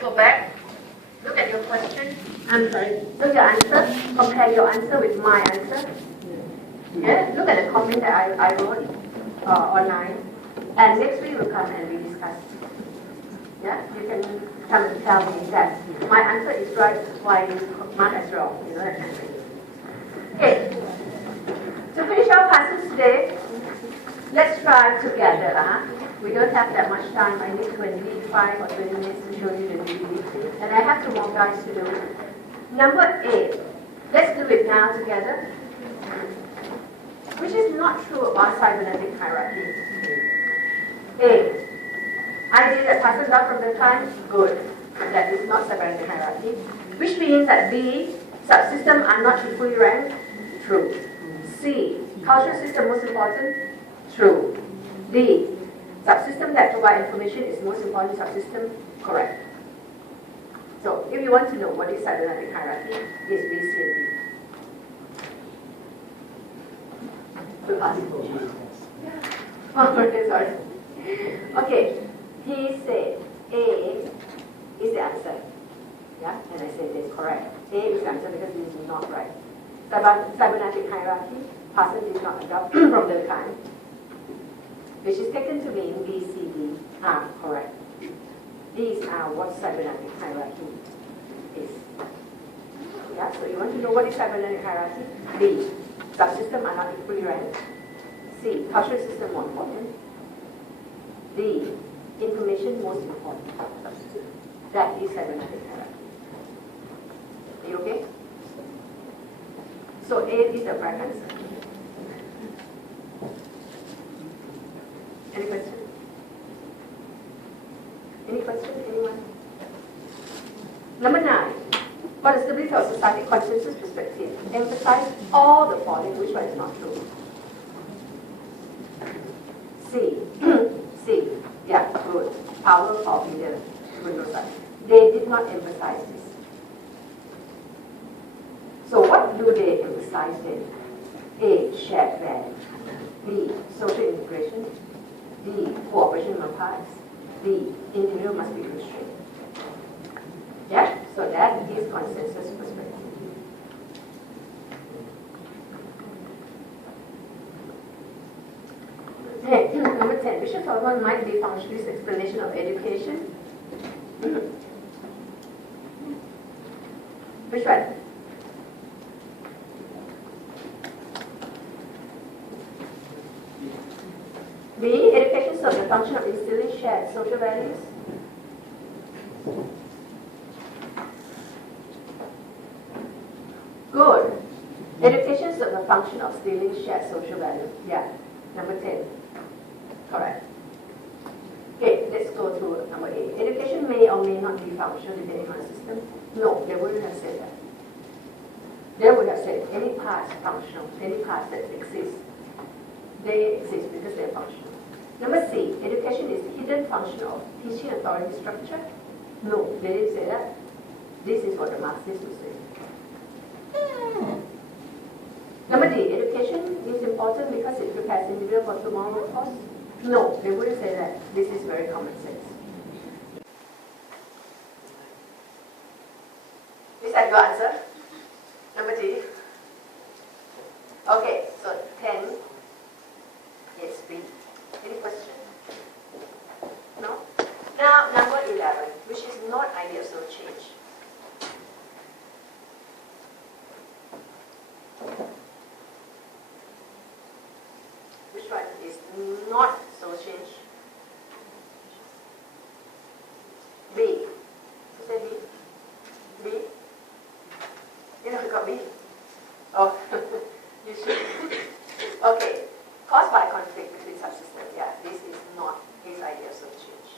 go back. Look at your question. I'm sorry. Look at your answer. Compare your answer with my answer. Yeah. Look at the comment that I wrote online. And next week we'll come and we discuss. Yeah. You can come and tell me that my answer is right, why this mark as wrong. You know that kind of thing. Okay. To finish our classes today, let's try together. We don't have that much time. I need 25 or 20 minutes to show you the DVD. And I have 2 more guys to do. Number 8. Let's do it now together. Which is not true about cybernetic hierarchy. A. Idea that passes out from the time, good. That is not cybernetic hierarchy. Which means that B, subsystems are not equally ranked, true. C, cultural system most important, true. D, subsystem that provide information is most important subsystem, correct. So, if you want to know what is cybernetic hierarchy, it's B, C, and D. To us. Okay, sorry. Okay, he said A is the answer. Yeah, and I said it's correct. A is the answer because this is not right. Cybernetic hierarchy, person did not adopt from the time, which is taken to mean B, C, D are correct. These are what cybernetic hierarchy is. Yeah, so you want to know what is cybernetic hierarchy? B, subsystems are not equally ranked. C, cultural system more important. D, information most important. That is cybernetic hierarchy. Are you okay? So A is the correct answer. Any question? Any question? Anyone? Number 9. For the stability of society consensus perspective, emphasize all the following. Which one is not true? C. C. Yeah, good. Power of leader. They did not emphasize this. So what do they emphasize then? A. Shared value. B. Social integration. D. Cooperation among parts. D. Individual must be constrained. Yeah? So that is consensus perspective. Okay, number 10. Bishop Solomon might be functionalist explanation of education. Which one? B. Education serves the function of instilling shared social values. Good. Education serves the function of instilling shared social values. Yeah. Number 10. Correct. Okay, let's go to number 8. Education may or may not be functional depending on the system. No, they wouldn't have said that. They would have said any parts functional, any parts that exist. They exist because they're functional. Number C, education is the hidden function of teaching authority structure. No, they didn't say that. This is what the Marxists would say. Number D, education is important because it prepares individual for tomorrow workforce. No, they wouldn't say that. This is very common sense. Is that your answer? Number D? Okay, so 10 is B. Any question? No? Now, number 11, which is not idea of social change. Which one is not social change? B. Who said B? B? You know, got B? Oh, you should. Okay. Caused by conflict between subsystems. Yeah, this is not his idea of social change.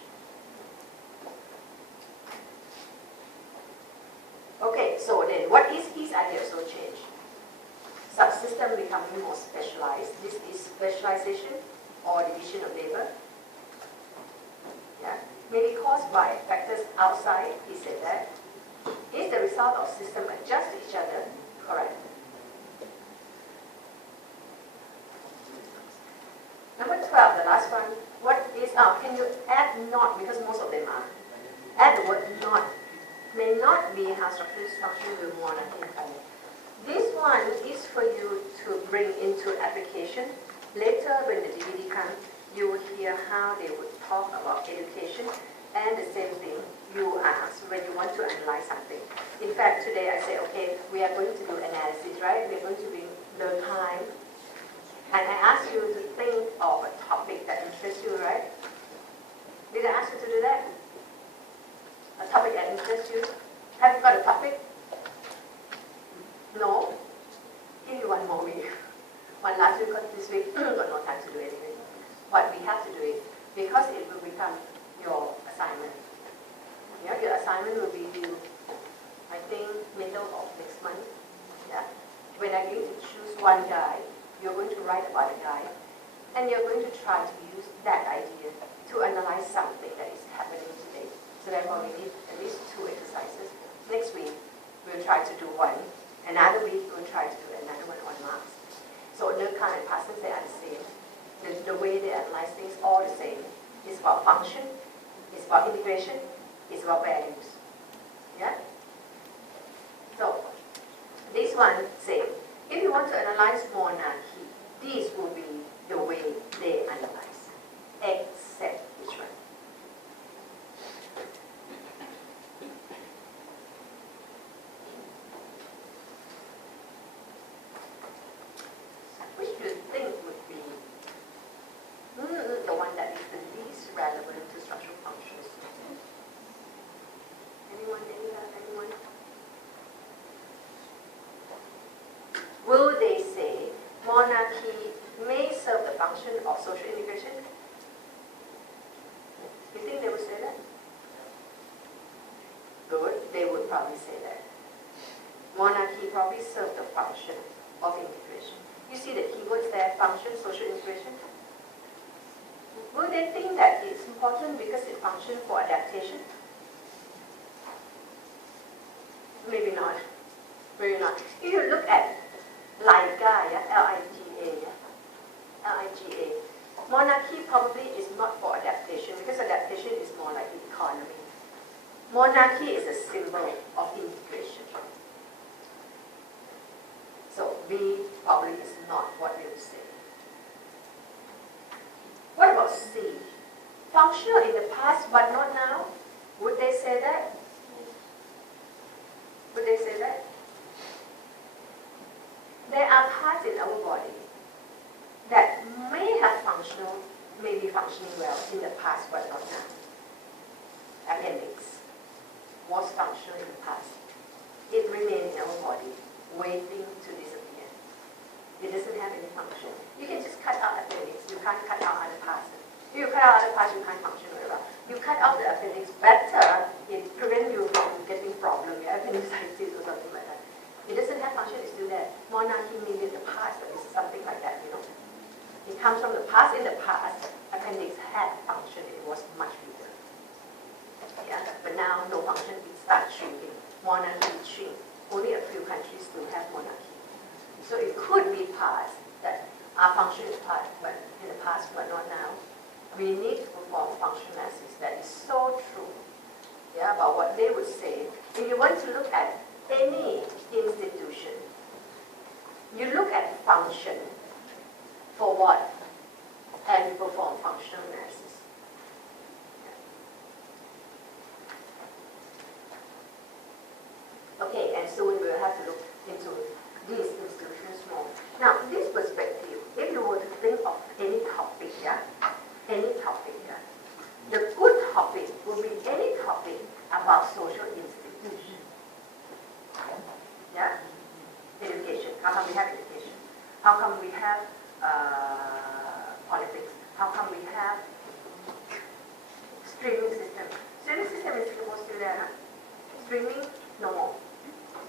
Okay, so then what is his idea of social change? Subsystem becoming more specialized. This is specialization or division of labor. Yeah, may be caused by factors outside, he said that. Is the result of system adjust to each other? Correct. Number 12, the last one. What is, can you add not, because most of them are. Add the word not me how structural function will monarchy in Thailand. This one is for you to bring into application. Later when the DVD comes, you will hear how they would talk about education, and the same thing you ask when you want to analyze something. In fact, today I say, okay, we are going to do analysis, right? We are going to learn time. And I ask you to think of a topic that interests you, right? Did I ask you to do that? A topic that interests you? Have you got a topic? No? Give you one more week. One last week, because this week, got no time to do anything. What we have to do is, because it will become your assignment. Yeah, your assignment will be due, I think, middle of next month. Yeah. When I'm going to choose one guy, you're going to write about a guy, and you're going to try to use that idea to analyze something that is happening today. So therefore, we need at least 2 exercises. Next week, we'll try to do one. Another week, we'll try to do another one on marks. So Nurkhan and Parsons, they are the same. The way they analyze things, all the same. It's about function, it's about integration, it's about values. Yeah? So, this one, same. If you want to analyze monarchy, this will be the way they analyze. Except which one? Which do you think would be the one that is the least relevant to structural functions? Anyone? Will they say monarchy may serve the function of social integration? You think they would say that? Good, they would probably say that. Monarchy probably serves the function of integration. You see the keywords there, function, social integration. Will they think that it's important because it functions for adaptation? Maybe not. Maybe not. If you look at LIGA, L-I-G-A, monarchy probably is not for adaptation because adaptation is more like the economy. Monarchy is a symbol of integration. So B probably is not what they would say. What about C? Functional in the past but not now? Would they say that? Would they say that? There are parts in our body that may be functioning well in the past but not now. Appendix was functional in the past. It remained in our body, waiting to disappear. It doesn't have any function. You can just cut out appendix. You can't cut out other parts. If you cut out other parts, you can't function very well. You cut out the appendix better, it prevents you from getting problem, appendicitis or something like that. It doesn't have function, it's still there. Monarchy means in the past, but it's something like that, It comes from the past. In the past, appendix had function, it was much bigger. Yeah, but now no function, it starts shrinking. Monarchy shrink. Only a few countries still have monarchy. So it could be past that our function is part, but in the past, but not now. We need to perform function analysis that is so true. Yeah, about what they would say. If you want to look at any institution, you look at function for what? And you perform functional analysis. Okay, and soon we will have to look into these institutions more. Now, this perspective, if you were to think of any topic, the good topic will be any topic about social institutions. Yeah? Education. How come we have education? How come we have politics? How come we have streaming system? Streaming system in Singapore still there, huh? Streaming, no more.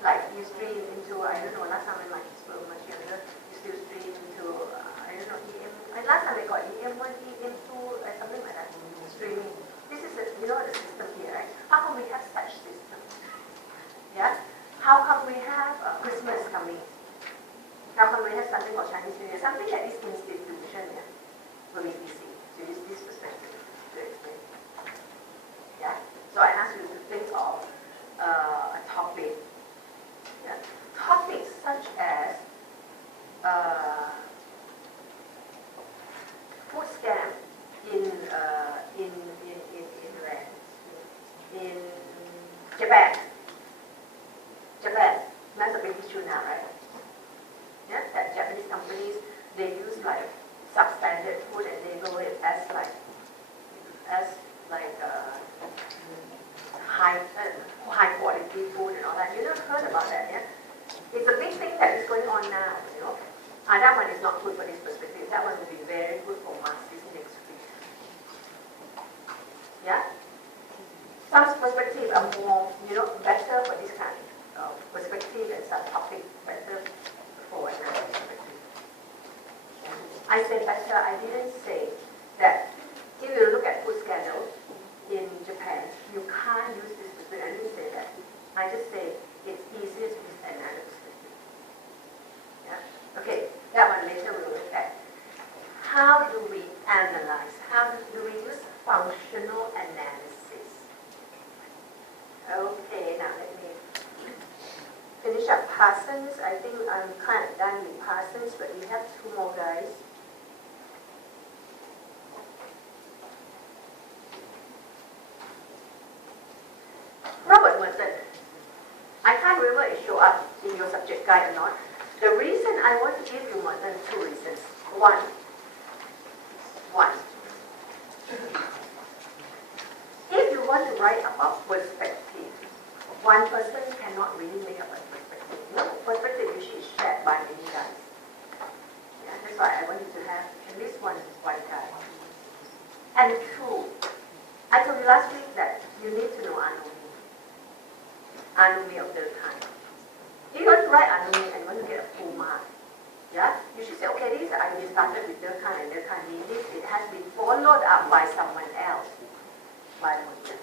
Like you stream into, I don't know, last time when my kids were much younger, you still stream into, I don't know, EM. Last time I got EM1, EM2, something like that. Streaming. This is the system here, right? How come we have such system? Yeah? How come we have Christmas coming? How come we have something called Chinese New Year? Something that is institution, yeah? Will be easy to use this perspective to explain. Yeah? So I ask you to think of a topic Japan. Japan, that's a big issue now, right? Yeah, that Japanese companies, they use like substandard food and label it as like high quality food and all that. You never heard about that, yeah? It's a big thing that is going on now, you know. That one is not good for this perspective. That one will be very good for Marxist next week. Yeah? Some perspectives are more, you know, better for this kind of perspective and some topic better for another perspective. I said better, I didn't say that if you look at food scandal in Japan, you can't use this perspective. I didn't say that. I just say it's easier to use another perspective. Yeah? Okay, that one later we will look at. How do we analyze? How do we use functional analysis? Okay, now let me finish up Parsons. I think I'm kind of done with Parsons, but we have two more guys. Robert Merton. I can't remember it show up in your subject guide or not. The reason I want to give you Merton, two reasons. One. If you want to write about perspective, one person cannot really make up a perspective. No, perspective usually is shared by many guys. Yeah, that's why I want you to have at least one guy. And two, I told you last week that you need to know Anomi of Durkheim. If you want to write Anomi and want to get a full mark, yeah, you should say, okay, this idea started with Durkheim and Durkheim did this. It has been followed up by someone else, by Merton.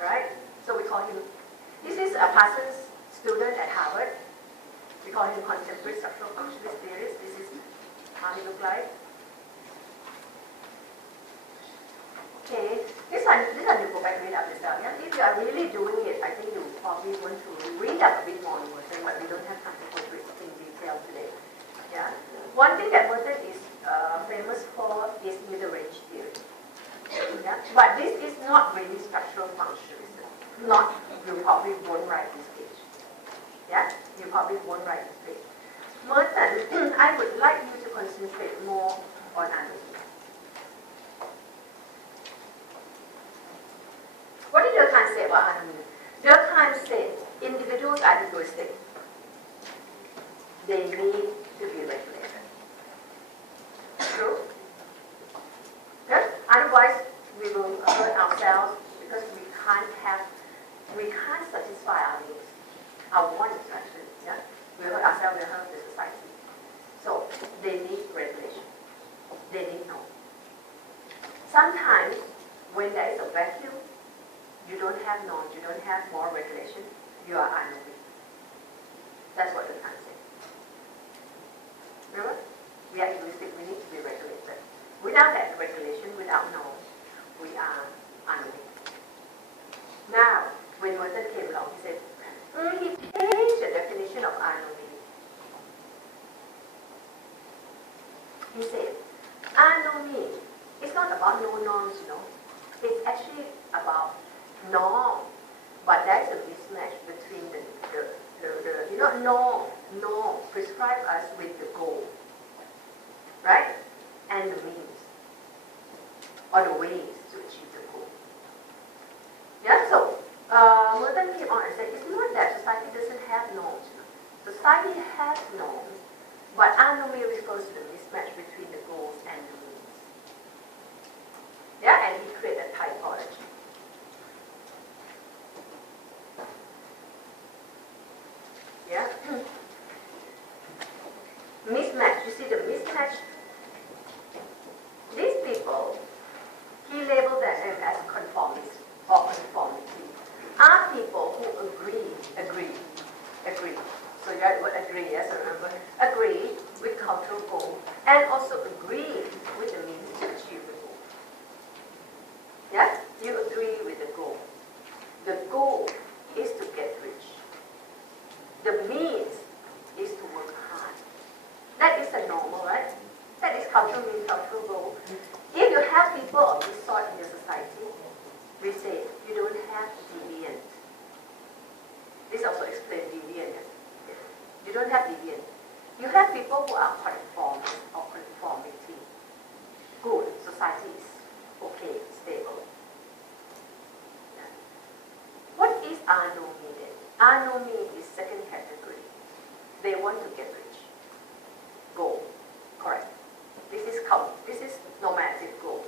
Alright? So we call him, this is a Parsons student at Harvard. We call him contemporary structural functionalist theorist. This is how he look like. Okay, this one you go back and read up yourself. Yeah? If you are really doing it, I think you probably want to read up a bit more on Merton, but we don't have time to go through it in detail today. Yeah? One thing that Merton is famous for is middle range theory. Yeah? But this is not really structural functionalism. Not, you probably won't write this page. Yeah? You probably won't write this page. Merton, I would like you to concentrate more on Anomi. What did Durkheim say about Anomi? Durkheim said individuals are egoistic. They need to be regulated. True? Yeah? Otherwise, we will hurt ourselves because we can't satisfy our needs. Our wants, actually. Yeah? We hurt ourselves, we hurt the society. So, they need regulation. They need no. Sometimes, when there is a vacuum, you don't have norms, you don't have more regulation, you are Anomi. That's what Durkheim said. Remember? We are egoistic, we need to be regulated. Without that regulation, without norms, we are Anomi. Now, when Merton came along, he said, he changed the definition of Anomi. He said, Anomi is not about no norms, you know. It's actually about norm. But there's a mismatch between the you know, norm prescribe us with the goal. Right? And the means. Or the ways to achieve the goal. Yeah, so Merton came on and said, it's not that society doesn't have norms. Society has norms, but Anomi refers to the mismatch between the goals and the means. Yeah, and he created a typology. Yeah? Mismatch, you see the mismatch? These people, he labeled them as conformists or conformity. Are people who agree. So you have the word agree, yes, remember? Agree with cultural goal and also agree with the means to achieve the goal. Yeah? You agree with the goal. The goal is to get rich. The means is to work hard. That is a normal, right? That is cultural means, cultural goal. If you have people of this sort in your society, we say you don't have have deviant. This also explains deviant. You don't have deviant. You have people who are conformist or conformity. Good, society is okay, stable. Yeah. What is anomie then? Anomie is second category. They want to get rich. Goal, correct. This is normative goal.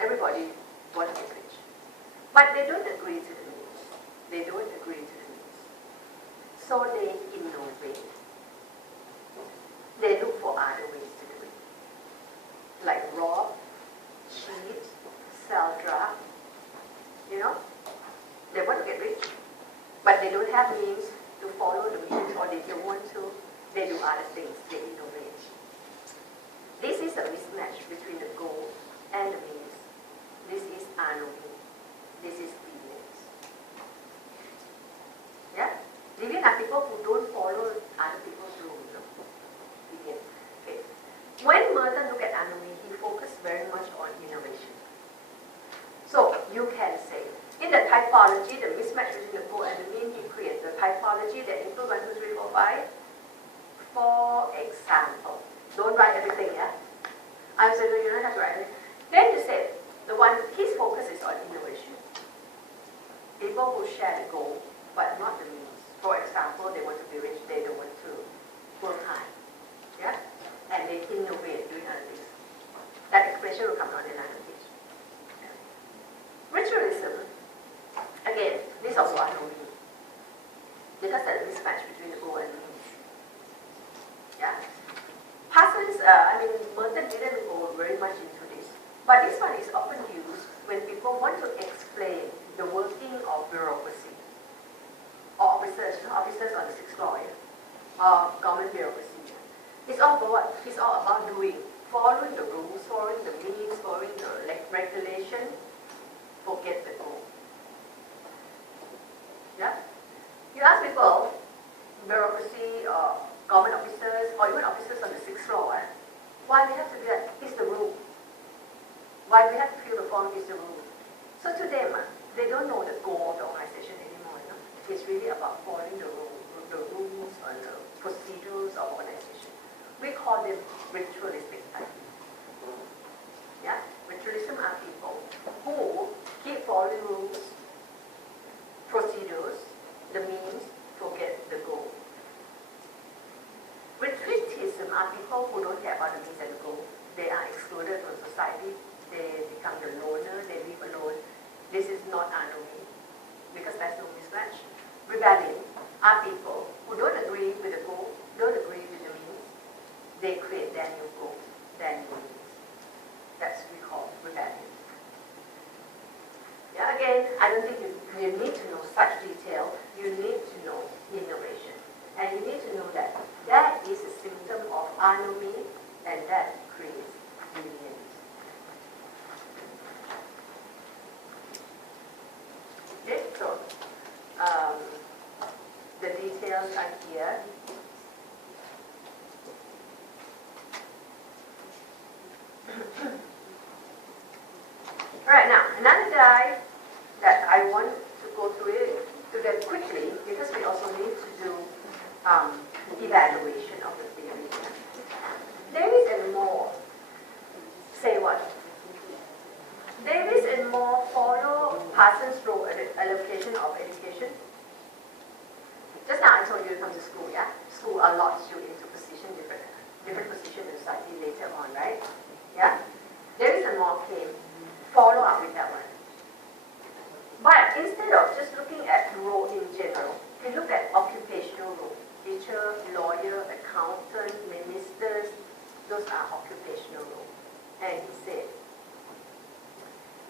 Everybody wants to get rich. But they don't agree to the means. They don't agree to the means. So they innovate. They look for other ways to do it. Like rob, cheat, sell drugs. You know? They want to get rich, but they don't have means to follow the means, or they don't want to. They do other things. They innovate. This is a mismatch between the goal and the means. This is anomie. This is deviance. Yeah? Deviant are people who don't follow other people's rules. No? Deviant. Okay. When Merton looked at anomie, he focused very much on innovation. So you can say, in the typology, the mismatch between the goal and the mean, he creates the typology that includes 1, 2, 3, 4, 5. For example, don't write everything, yeah? I'm saying you don't have to write it. Then you say, his focus is on innovation. People who share the goal, but not the means. For example, they want to be rich, they don't want to work hard. Yeah? And they innovate doing other things. That expression will come on in another page. Yeah. Ritualism, again, this also anomie. Because there's a mismatch between the goal and the means. Yeah? Parsons, Merton didn't go very much into this. But this one is often used when people want to explain the working of bureaucracy or officers on the 6th floor, government bureaucracy. It's all about what? It's all about following the rules, following the means, following the regulation. Forget the goal. Yeah? You ask people, bureaucracy, government officers, or even officers on the 6th floor, why we have to do that? It's the rule. Why we have to fill the form is the rule. So to them, they don't know the goal of the organization anymore. You know? It's really about following the rules and the procedures of organization. We call them ritualistic type. Yeah? Ritualism are people who keep following rules, procedures, the means, forget the goal. Retreatism are people who don't care about the means and the goal. They are excluded from society. They become the loner, they live alone. This is not anomie, because there's no mismatch. Rebellion are people who don't agree with the goal, don't agree with the means. They create their new goals, their new means. That's what we call rebellion. Yeah, again, I don't think you need to know such detail. You need to know innovation. And you need to know that that is a symptom of anomie, and that creates deviance. Okay, so the details are here. Alright, now another dive that I want to go through it to them quickly, because we also need to do evaluation of the theory. Davis and Moore say what? Davis and Moore follow Parsons' role allocation of education. Just now I told you to come to school, yeah? School allots you into position, different position in society later on, right? Yeah? Davis and Moore came, follow up with that one. But instead of just looking at role in general, we looked at occupational role. Teacher, lawyer, accountant, ministers, those are occupational roles. And he said,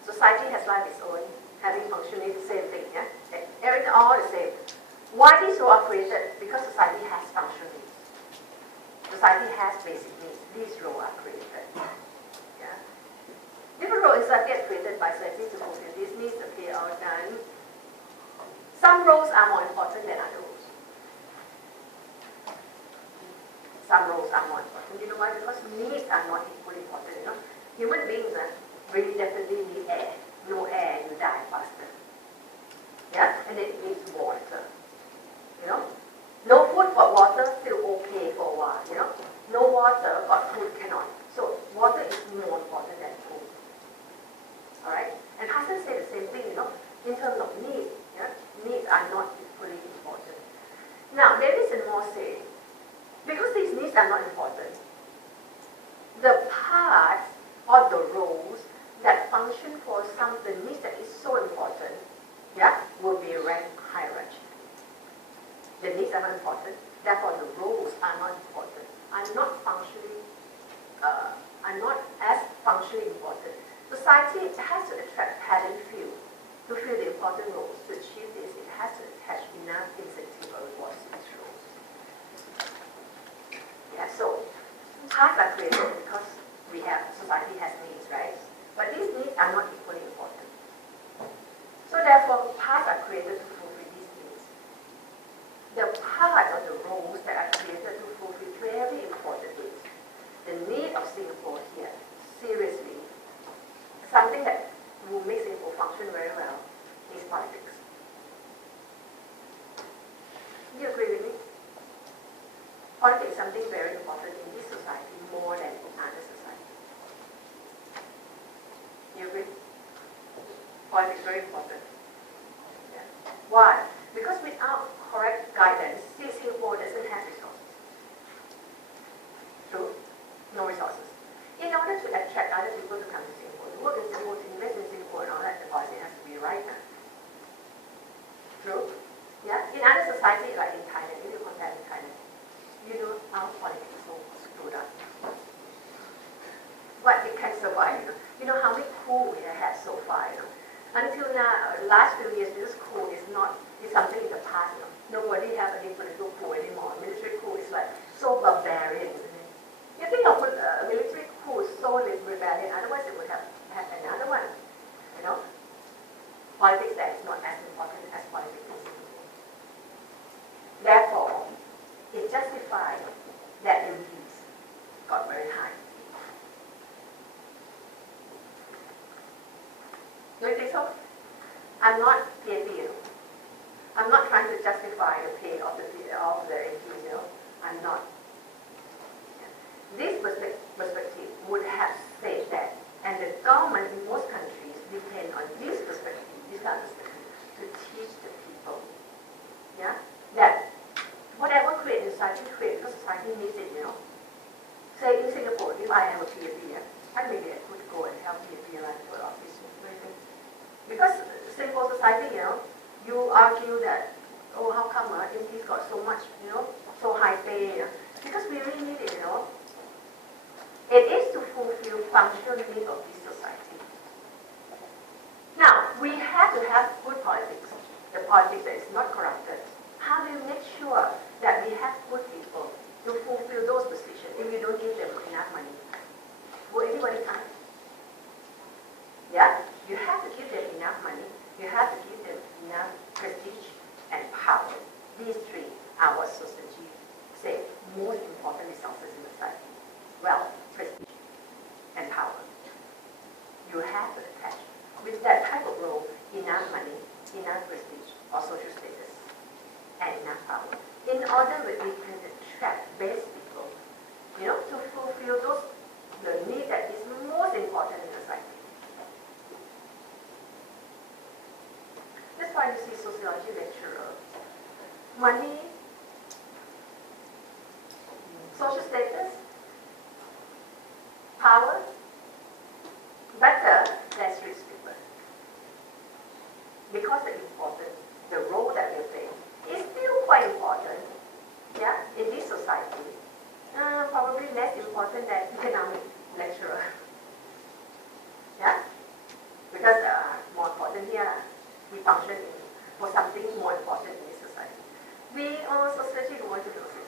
society has life its own, having functioning the same thing, yeah? Everything all the same. Why these roles are created? Because society has functional needs. Society has basic needs. These roles are created. Yeah? Different roles get created by society to fulfill these needs. Okay, all done. Some roles are more important than other roles. Some roles are more important. You know why? Because needs are not equally important. You know? Human beings really definitely need air. No air, you die faster. more say. Because these needs are not important, the parts or the roles that function for some the needs that is so important, yeah, will be ranked hierarchically. The needs are not important, therefore the roles are not important, are not functionally, are not as functionally important. Society has to attract pattern field to fill the important roles. To achieve this, it has to attach enough incentive or rewards to these roles. Yeah, so parts are created because society has needs, right? But these needs are not equally important. So therefore, parts are created to fulfill these needs. The part of the roles that are created to fulfill very important needs. The need of Singapore here, seriously, something that will make Singapore function very well is politics. Do you agree with me? Politics is something very important in this society more than in other societies. You agree? Politics is very important. Yeah. Why? Because without correct guidance, Singapore doesn't have resources. True? No resources. In order to attract other people to come to Singapore, to work in Singapore, to invest in Singapore and all that, the policy has to be right now. True? Yeah? In other societies, like in Thailand, if you compare with Thailand, you know our politics is so screwed up. But it can survive. You know how many coups we have had so far, you know. Until now, last few years, this coup is something in the past, you know. Nobody have any political coup anymore. Military coup is like so barbarian, isn't it? You think of military coup is so rebellion, otherwise it would have had another one, you know. Politics there is not as important as politics in Singapore. Therefore, it justifies that the fees got very high. Do you think so? I'm not PAP, you know. I'm not trying to justify the pay of the MPs, you know. I'm not. This perspective would have said that, and the government in most countries depend on this perspective, this kind of perspective, to teach the people, yeah, that whatever create in society, create because society needs it, you know. Say in Singapore, if I have a PAP, I maybe I could go and help PAP run for office. Because Singapore society, you know, you argue that, oh, how come MPs got so much, you know, so high pay, you know? Because we really need it, you know. It is to fulfill functional needs of this society. Now, we have to have good politics, the politics that is not corrupted. How do you make sure that we have good people to fulfill those positions if you don't give them enough money? Will anybody come? Yeah? You have to give them enough money. You have to give them enough prestige and power. These three are what society say most important resources in society. Wealth, prestige, and power. You have to attach with that type of role enough money, enough prestige or social status, and enough power. In order that we can attract best people, you know, to fulfill the need that is most important in society. That's why you see sociology lecturer. Money, social status, power, better than street sweeper. Because the important, the role that we play is still quite important, yeah, in this society. Probably less important than economic lecturer. Yeah? Because more important here, we function for something more important in this society. We society want to do it.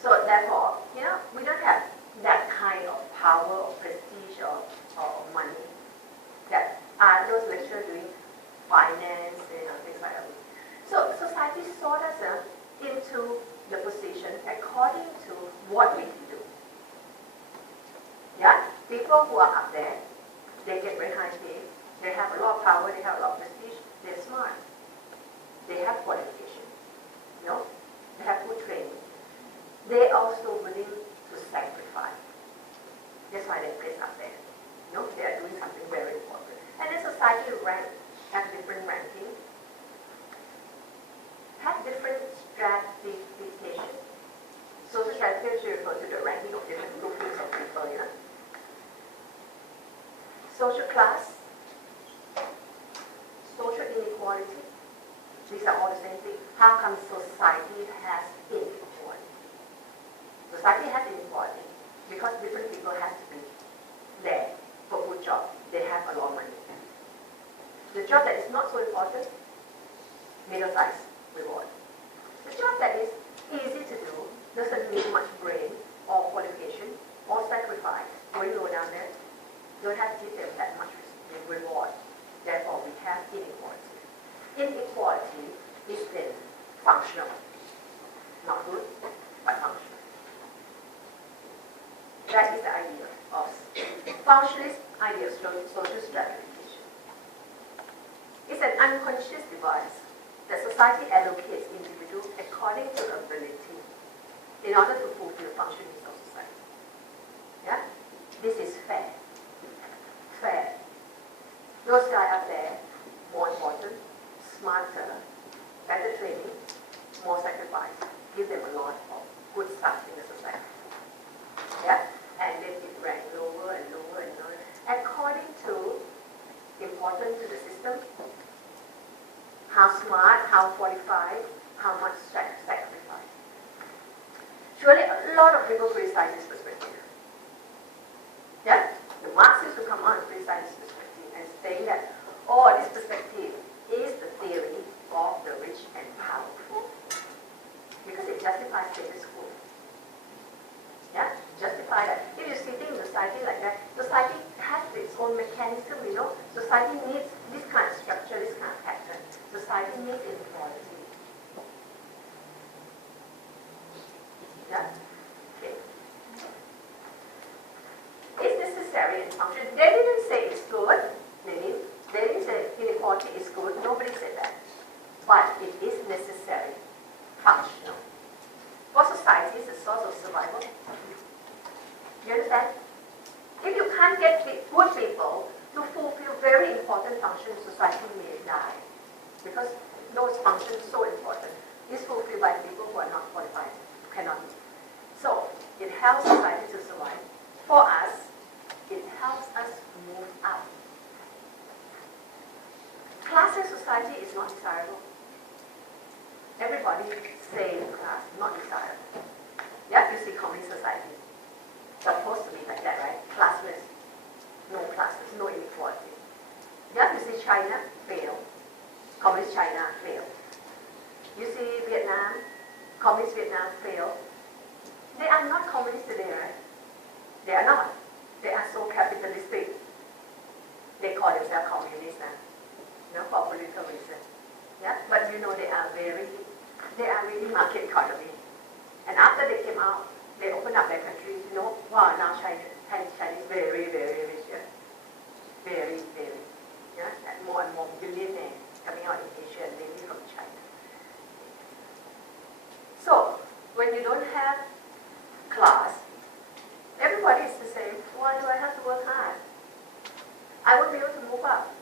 So therefore, you know, we don't have that kind of power or prestige or money that are those lecturers doing finance, you know, things like that. So society sort us into the position according to what we can do. Yeah? People who are up there, they get very high pay, they have a lot of power, they have a lot of prestige, they're smart. They have qualification. You know? They have good training. They also willing to sacrifice. That's why they're placed up there. You know? They are doing something very important. And then society have different ranking, have different stratification. social class, social inequality. These are all the same thing. How come society has inequality? Society has inequality because different people have to be there for good job. They have a lot of money. The job that is not so important, middle size reward. The job that is easy to do, doesn't need much brain or qualification or sacrifice, going low down there, don't have to give them that much reward. Therefore, we have inequality. Inequality is then functional. Not good, but functional. That is the idea of functionalist idea of social stratification. It's an unconscious device that society allocates individuals according to ability in order to fulfill functions of society. Yeah? This is fair. Fair. Those guys up there, more important, smarter, better training, more sacrifice. Give them a lot of good stuff in the society. Yeah? And then it rank lower and lower and lower. According to, important to the system, how smart, how qualified, how much sacrifice. Surely a lot of people criticize this perspective. Yeah? The Marxists will come on and criticize this perspective and saying that, oh, this perspective is the theory of the rich and powerful. Because it justifies status quo. Yeah? Justify that. If you're sitting in society like that, society has its own mechanism, you know. Society needs this kind of structure, this kind of pattern. Society needs inequality. Yeah? Okay. It's necessary and functional. They didn't say it's good. They didn't say inequality is good. Nobody said that. But it is necessary, functional. For society, it's a source of survival. You understand? If you can't get good people to fulfill very important functions, society may die. Because those functions are so important. It's fulfilled by people who are not qualified, cannot. So, it helps society to survive. For us, it helps us move up. Classless society is not desirable. Everybody same class, not desirable. Yeah, you see communist society. Supposed to be like that, right? Classless. No classes, no inequality. Yeah, you see China, fail. Communist China, fail. You see Vietnam, communist Vietnam, fail. They are not communist today, right? They are not. They are so capitalistic. They call themselves communists now. You know, for political reasons. Yeah, but you know they are really market economy. And after they came out, they opened up their countries. You know, wow, now Chinese very, very rich. Yeah? Very, very. Yeah, and more billionaires coming out in Asia, mainly from China. So, when you don't have class, everybody is the same. Why do I have to work hard? I won't be able to move up.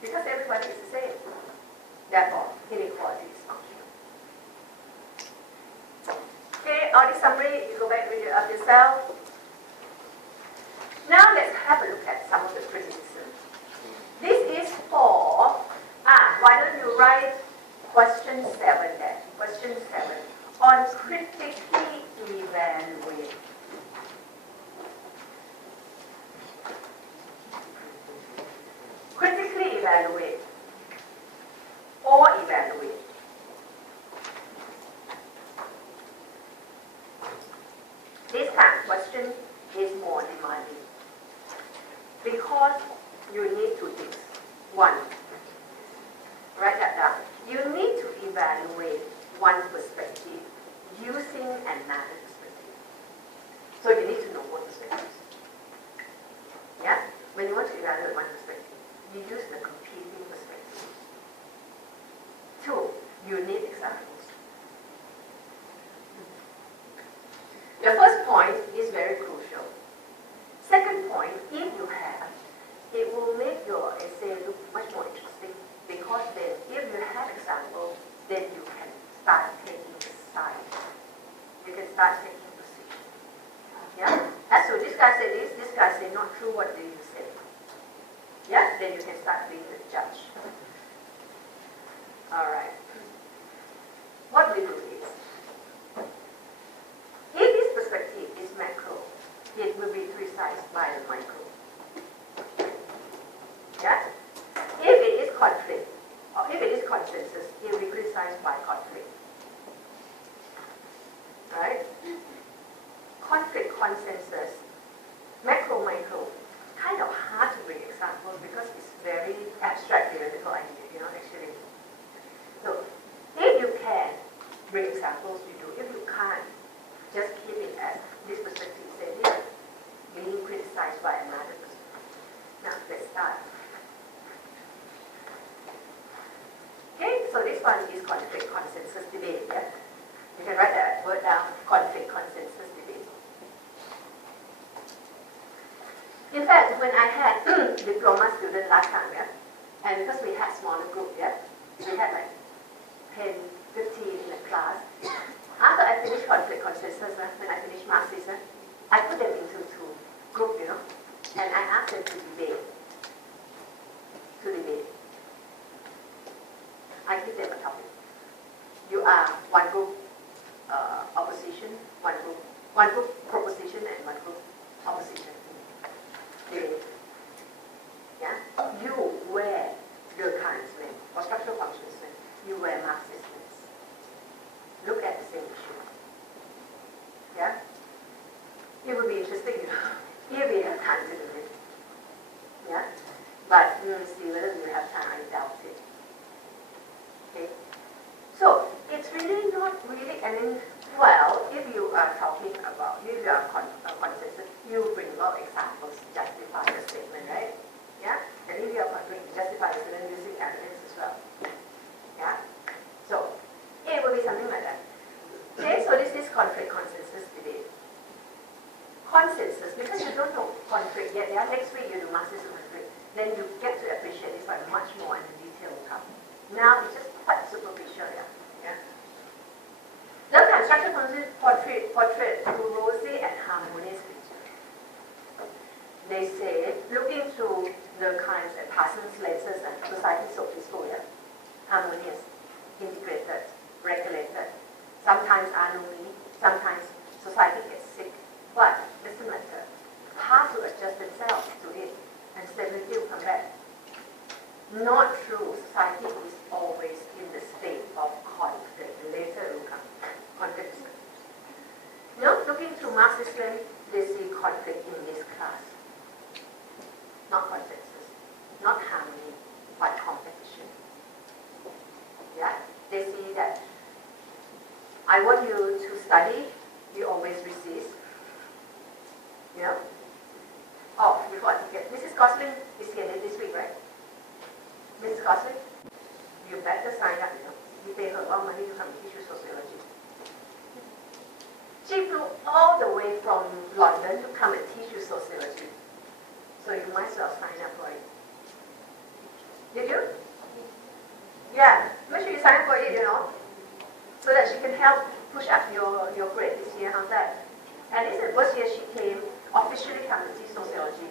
Because everybody is the same. Therefore, inequality is functional. Okay, all the summary, you go back and read it up yourself. Now let's have a look at some of the criticism. This is for, why don't you write question 7 there? Question 7. On critically evaluate. Critically evaluate or evaluate. This kind of question is more demanding because you need 2 things. 1, write that down. You need to evaluate one perspective using another perspective. So you need to know both perspectives. Yeah? When you want to evaluate one perspective, you use the competing perspective. 2, you need examples. The first point is very crucial. Second point, if you have, it will make your essay look much more interesting because then if you have examples, then you can start taking sides. You can start taking position. Yeah? And so this guy said this guy said not true, what do you say? start being the judge. All right. What we do is, if this perspective is macro, it will be precise by the micro. Yeah? If it is conflict, or if it is consensus, it will be precise by conflict. Right? Conflict, consensus, macro, micro, kind of hard to bring examples because it's very abstract theoretical idea, actually. So, if you can bring examples, you do. If you can't, just keep it as this perspective said here, being criticized by another perspective. Now, let's start. Okay, so this one is conflict, consensus, debate. Yeah? You can write that word down, conflict, consensus, debate. In fact, when I had diploma student last time, yeah, and because we had smaller group, yeah, we had like 10, 15 in the class. After I finished conflict consensus, when I finished Marxism, I put them into two groups, and I asked them to debate. I give them a topic. You are one group opposition, one group proposition, and one group opposition. Debate. Yeah? You were Durkheim's or structural functions. You were Marxist. Look at the same issue. Yeah? It would be interesting, if we have time to do it. Yeah? But we will see whether we have time. I doubt it. Okay? So, it's really not really, if you are talking about, if you are consensus, you bring a lot of examples to justify the statement, right? Yeah? And if you are going to justify the statement using evidence as well. Yeah? So, it will be something like that. Okay, so this is conflict, consensus, debate. Consensus, because you don't know conflict yet, yeah? Next week you do Marxism conflict, then you get to appreciate this one much more and the detail will come. Now it's just quite superficial, yeah? The construction portrait through rosy and harmonious picture. They say, looking through the kinds of Parsons lenses and society so peaceful, yeah? Harmonious, integrated, regulated. Sometimes anomaly, sometimes society gets sick, but doesn't matter. Hard to adjust themselves to it, and stability will come back. Not true. Society is always in the state of conflict. Later it will come. Conflict. Looking through Marxism, they see conflict in this class. Not consensus, not harmony, but competition. Yeah? They see that I want you to study, you always resist. Oh, before I forget, Mrs. Gosling is here this week, right? Mrs. Gosling, you better sign up, You pay her a lot of money to come and teach you sociology. She flew all the way from London to come and teach you sociology. So you might as well sign up for it. Did you? Yeah, make sure you sign up for it, so that she can help push up your grade this year. How's that? And this is the first year she came, officially come to teach sociology.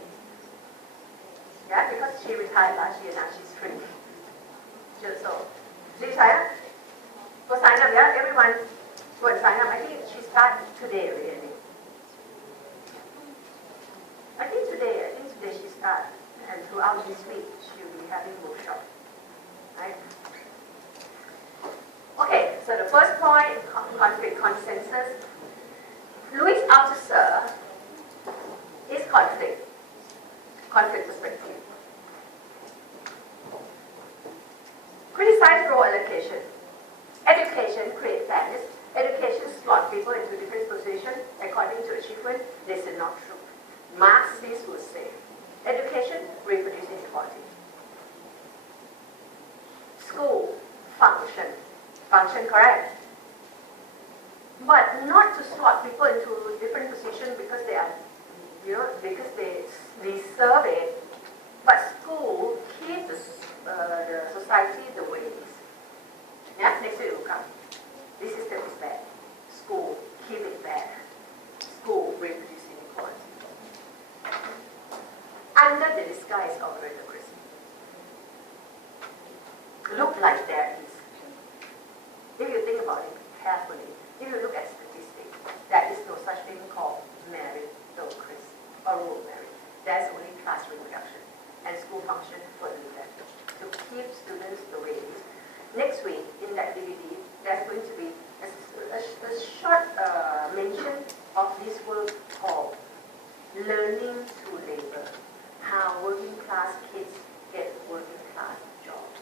Yeah, because she retired last year, now she's free. So, did you sign up? Go sign up, yeah? Everyone go and sign up. I think she started today really. I think today she started. And throughout this week, she'll be having workshop. Right? Okay, so the first point, conflict consensus. Louis Althusser is conflict perspective. Criticize role allocation. Education creates fairness. Education slots people into different positions according to achievement. This is not true. Marxists would say, education reproduces inequality. School, function correct. But not to slot people into different positions because they are, because they deserve it. But school keeps the society the way it is. Yeah, next week will come. This system is bad. School, keep it bad. School reproduce inequality. Under the disguise of meritocracy. carefully, if you look at statistics, there is no such thing called meritocracy or rule merit. There's only class reproduction and school function for the leader to keep students the way it is. Next week, in that DVD, there's going to be a short mention of this work called Learning Through Labor, how working class kids get working class jobs.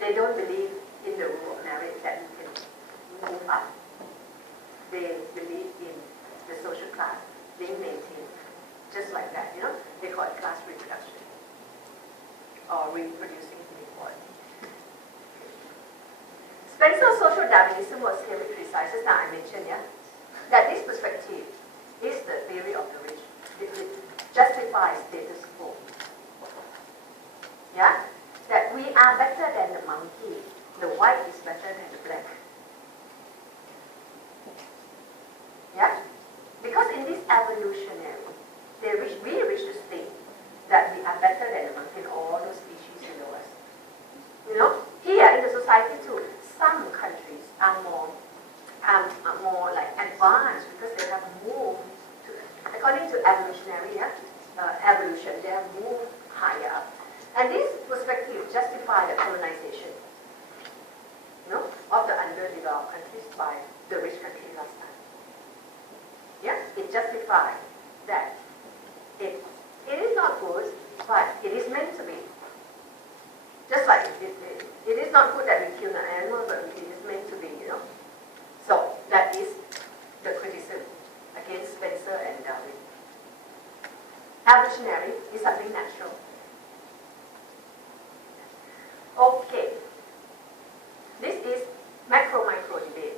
They don't believe in the rule of merit that you can move up. They believe in the social class being maintained, just like that, you know. They call it class reproduction or reproducing inequality. Spencer's social Darwinism was heavily criticized, as I mentioned, yeah, that this perspective is the theory of the rich. It justifies status quo. Yeah? That we are better than the monkey. The white is better than the black. Yeah? Because in this evolutionary, we reach the state that we are better than the monkey in all those species below us. You know? Here in the society too, some countries are more like advanced because they have moved to, according to evolutionary evolution, they have moved higher up. And this perspective justifies the colonization, you know, of the underdeveloped countries by the rich countries last time. Yeah, it justifies that it is not good, but it is meant to be. Just like it is not good that we kill an animal, but it is meant to be, you know. So that is the criticism against Spencer and Darwin. Evolutionary is something natural. Okay. This is macro-micro debate.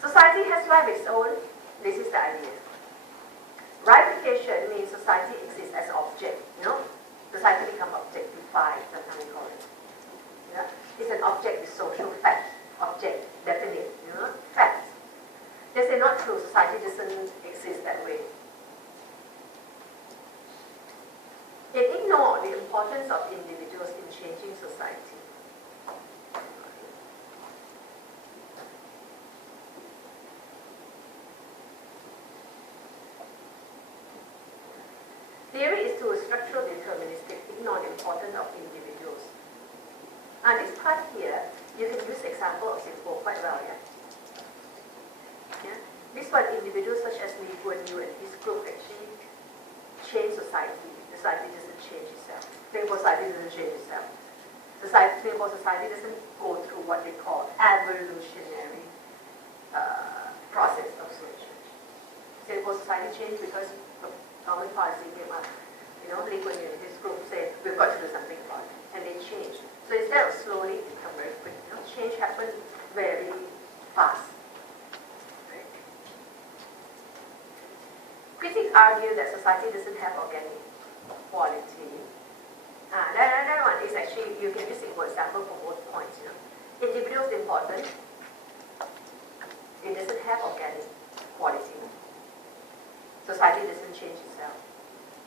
Society has life its own. This is the idea. Reification means society exists as object, you know. Society become objectified, sometimes we call it. Yeah? It's an object with social fact. Object, definite, you know, facts. They say not true, society doesn't exist that way. It ignores the importance of individuals in changing society. Theory is too structural deterministic, ignore the importance of individuals. And this part here, you can use example of Singapore quite well, yeah? Yeah? This one, individuals such as Lee Kuan Yew and his group actually change society. Society doesn't change itself. Singapore society doesn't change itself. Singapore society doesn't go through what they call evolutionary process of social change. Singapore society changed because government policy came up. You know, Lee Kuan Yew and his group said, we've got to do something about it. And they changed. So instead of slowly, it became very quick. You know, change happened very fast. Right? Critics argue that society doesn't have organic quality. That one is actually, you can use it for example for both points. You know. Individuals important. It doesn't have organic quality. Society doesn't change itself.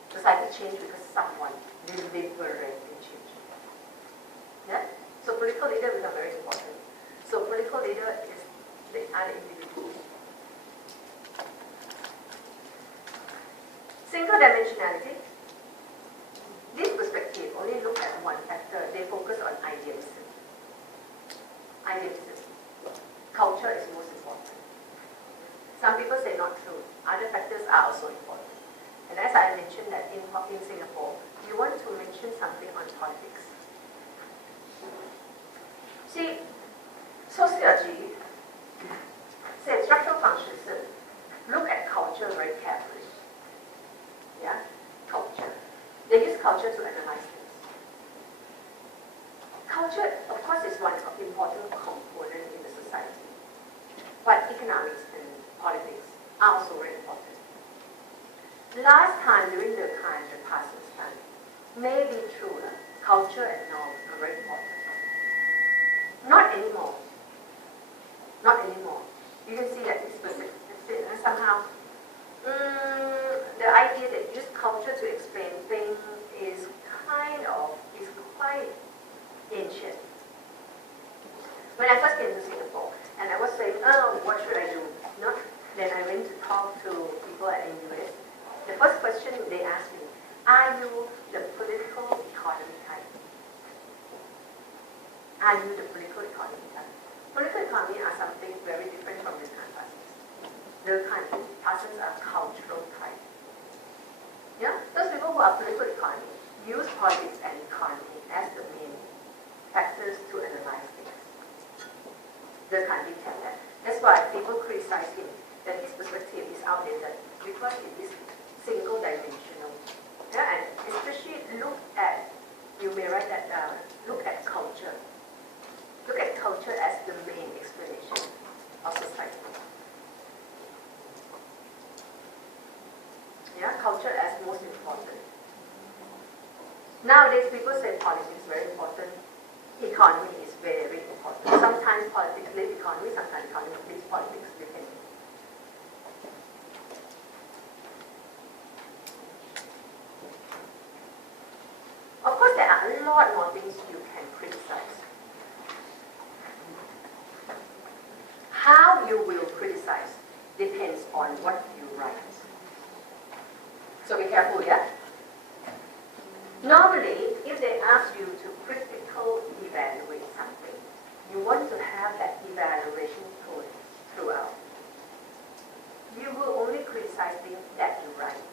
Society changes because someone deliberately changed. Yeah? So political leader become very important. So political leader is the other individuals. Single dimensionality. This perspective only look at one factor. They focus on idealism. Idealism. Culture is most important. Some people say not true. Other factors are also important. And as I mentioned that in Singapore, you want to mention something on politics. See, sociology says structural functions look at culture very carefully. Yeah, culture. They use culture to analyze things. Culture, of course, is one important component in the society. But economics and politics are also very important. Last time, during the past time, may be true, culture and norms are very important. Not anymore. Not anymore. You can see that this specific, somehow, the idea that use culture to explain things is quite When I first came to Singapore, and I was saying, oh, what should I do? No? Then I went to talk to people at NUS. The first question they asked me, are you the political economy type? Are you the political economy type? Political economy are something very different from the kind classes. The kind classes are cultural type. Yeah? Those people who are political economy use politics and economy as the main factors to analyze things. The kind of that. That's why people criticize him that his perspective is outdated because it is single dimensional. Yeah? And especially look at, you may write that down, look at culture. Look at culture as the main explanation of society. Yeah, culture as most important. Nowadays, people say politics is very important. Economy is very important. Sometimes politics leads economy, sometimes economy leads politics, depending. Of course, there are a lot more things you can criticize. How you will criticize depends on what you write. So be careful, yeah? Normally, if they ask you to critically evaluate something, you want to have that evaluation tone throughout. You will only criticize things that you write.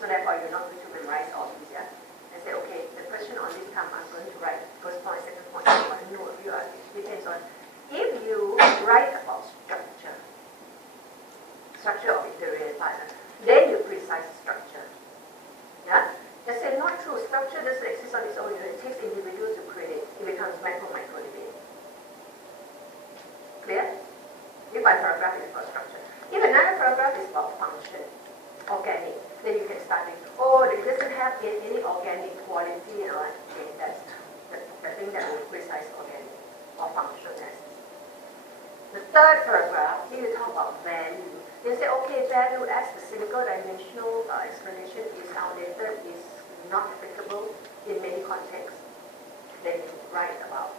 So therefore, you're not going to memorize all these, yeah? And say, okay, the question on this time I'm going to write first point, second point, third point. No, it depends on. If you write about structure of interior environment, then you criticize structure. Yeah? They say not true. Structure doesn't exist on its own. It takes individuals to create it. It becomes micro debate. Clear? If one paragraph is about structure. If another paragraph is about function, organic, then you can start with, oh, it doesn't have any organic quality. Okay, that's the thing that will criticize organic or functionalness. The third paragraph, here you talk about value. You say, okay, value as the single dimensional explanation is outdated, is not applicable in many contexts. Then you write about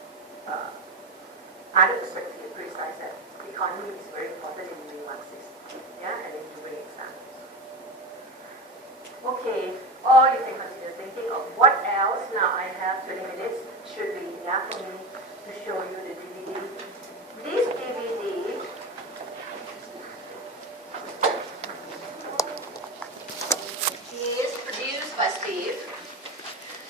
other perspective, criticize that economy is very important in nuances. Yeah, and then you bring examples. Okay, or you can consider thinking of what